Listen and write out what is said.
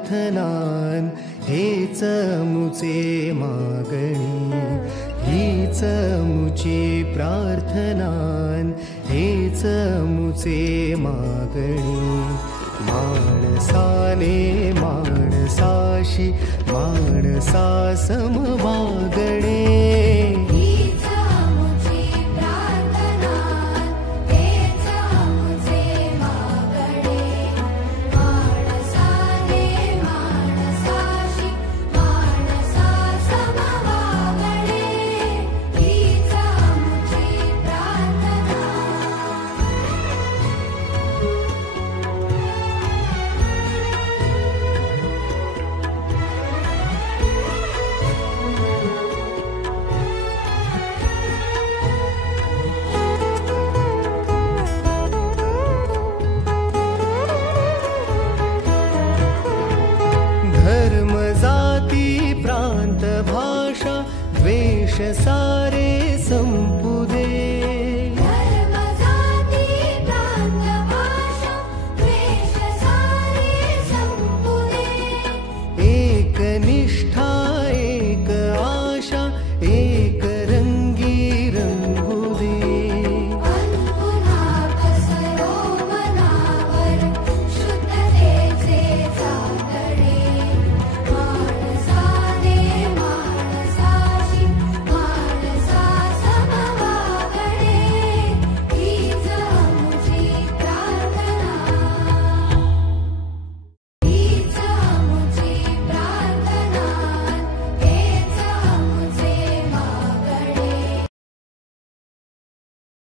प्रार्थनान हेच मुचे मागणी, हीच मुची प्रार्थनान हेच मुचे मागणी. माणसाने माणसाशी माणसा सम वागणे, धर्म जाती प्रांत भाषा द्वेष सारे संपू